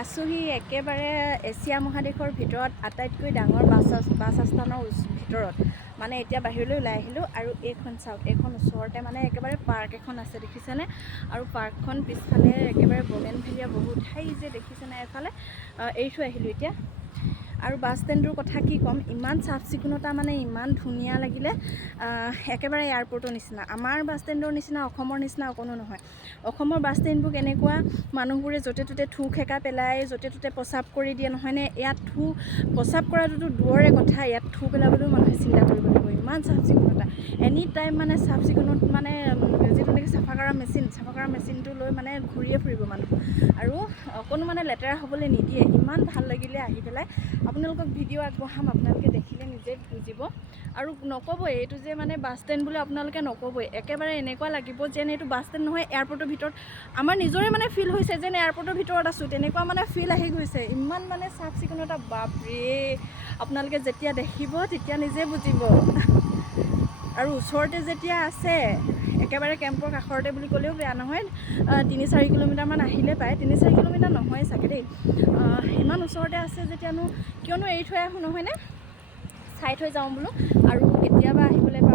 আছোহি একেবাৰে এছিয়া মহাদেশৰ ভিতৰত আটাইতকৈ ডাঙৰ বাছ আস্থানৰ ভিতৰত। মানে এতিয়া বাহিৰলৈ ওলাই আহিলোঁ আৰু এইখন চাওক, এইখন ওচৰতে মানে একেবাৰে পাৰ্ক এখন আছে, দেখিছেনে? আৰু পাৰ্কখন পিছফালে একেবাৰে বগেনভেলিয়া বহুত ঠাই যে দেখিছেনে? এফালে এৰি থৈ আহিলোঁ এতিয়া। আৰু বাছ ষ্টেণ্ডটোৰ কথা কি ক'ম, ইমান চাফ চিকুণতা, মানে ইমান ধুনীয়া লাগিলে, একেবাৰে এয়াৰপৰ্টৰ নিচিনা। আমাৰ বাছ ষ্টেণ্ডৰ নিচিনা অসমৰ নিচিনা অকণো নহয়। অসমৰ বাছ ষ্টেণ্ডবোৰ কেনেকুৱা, মানুহবোৰে য'তে ত'তে থু খেকা পেলাই, য'তে ত'তে প্ৰস্ৰাৱ কৰি দিয়ে, নহয়নে? ইয়াত প্ৰস্ৰাৱ কৰাটোতো দূৰৰে কথা, ইয়াত থু পেলাবলৈও মানুহে চিন্তা কৰিব লাগিব। ইমান চাফ চিকুণতা, এনি টাইম মানে চাফ চিকুণত, মানে যিটো নেকি চাফা কৰা মেচিনটো লৈ মানে ঘূৰিয়ে ফুৰিব মানুহ, আৰু অকণো মানে লেতেৰা হ'বলৈ নিদিয়ে। ইমান ভাল লাগিলে আহি পেলাই। আপোনালোকক ভিডিঅ' আগবঢ়াম, আপোনালোকে দেখিলে নিজে বুজিব। আৰু নক'বই এইটো যে মানে বাছ ষ্টেণ্ড বুলি, আপোনালোকে নক'বই। একেবাৰে এনেকুৱা লাগিব যেন এইটো বাছ ষ্টেণ্ড নহয়, এয়াৰপৰ্টৰ ভিতৰত। আমাৰ নিজৰে মানে ফিল হৈছে যেন এয়াৰপৰ্টৰ ভিতৰত আছোঁ, তেনেকুৱা মানে ফিল আহি গৈছে। ইমান মানে চাফ চিকুণতা, বাপৰে! আপোনালোকে যেতিয়া দেখিব তেতিয়া নিজে বুজিব। আৰু ওচৰতে যেতিয়া আছে, একেবাৰে কেম্পৰ কাষৰতে বুলি ক'লেও বেয়া নহয়। ৩-৪ কিলোমিটাৰমান আহিলে পায়, ৩-৪ কিলোমিটাৰ নহয় চাগে দেই। ইমান ওচৰতে আছে যেতিয়ানো কিয়নো এৰি থৈ আহোঁ, নহয়নে? চাই থৈ যাওঁ বোলো, আৰু কেতিয়াবা আহিবলৈ পাওঁ।